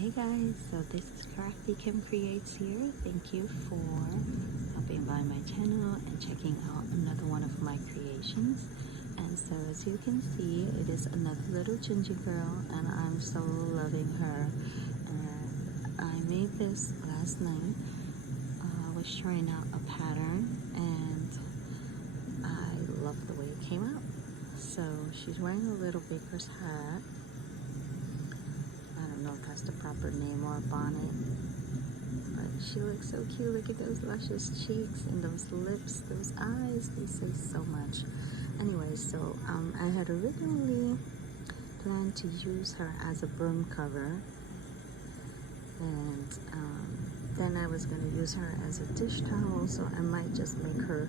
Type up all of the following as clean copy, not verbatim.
Hey guys, so this is Crafty Kim Creates here. Thank you for stopping by my channel and checking out another one of my creations. And so as you can see, it is another little ginger girl and I'm so loving her. And I made this last night. I was trying out a pattern and I love the way it came out. So she's wearing a little baker's hat. I don't know if that's the proper name or a bonnet, but she looks so cute. Look at those luscious cheeks and those lips, those eyes, they say so much. Anyway, so I had originally planned to use her as a broom cover, and then I was going to use her as a dish towel, so I might just make her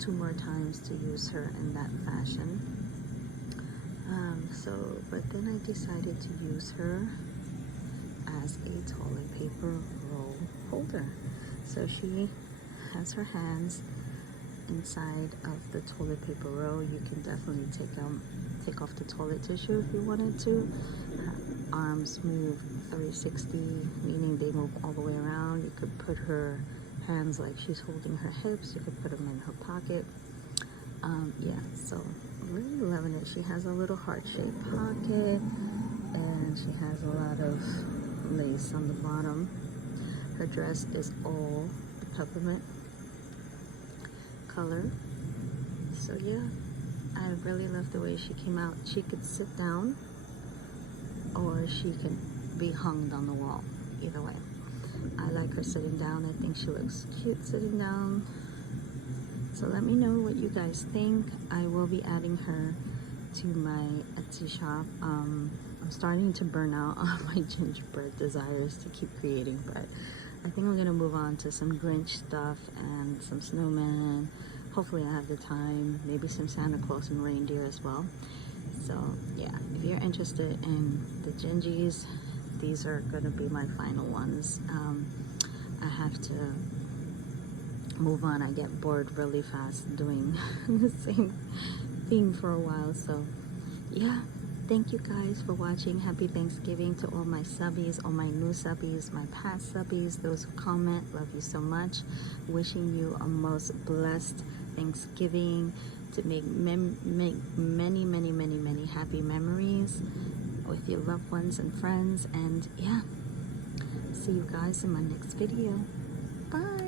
2 more times to use her in that fashion. But then I decided to use her as a toilet paper roll holder. So she has her hands inside of the toilet paper roll. You can definitely take off the toilet tissue if you wanted to. Her arms move 360, meaning they move all the way around. You could put her hands like she's holding her hips. You could put them in her pocket. Yeah, so really loving it. She has a little heart-shaped pocket and she has a lot of lace on the bottom. Her dress is all peppermint color. So yeah, I really love the way she came out. She could sit down or she can be hung on the wall. Either way, I like her sitting down. I think she looks cute sitting down. So let me know what you guys think. I will be adding her to my Etsy shop. I'm starting to burn out on my gingerbread desires to keep creating, but I think I'm gonna move on to some Grinch stuff and some snowman. Hopefully I have the time, maybe some Santa Claus and reindeer as well. So yeah, if you're interested in the gingies, these are gonna be my final ones. I have to move on. I get bored really fast doing the same theme for a while. So yeah, thank you guys for watching. Happy Thanksgiving to all my subbies, all my new subbies, my past subbies, those who comment. Love you so much. Wishing you a most blessed Thanksgiving, to make many happy memories with your loved ones and friends. And yeah, see you guys in my next video. Bye.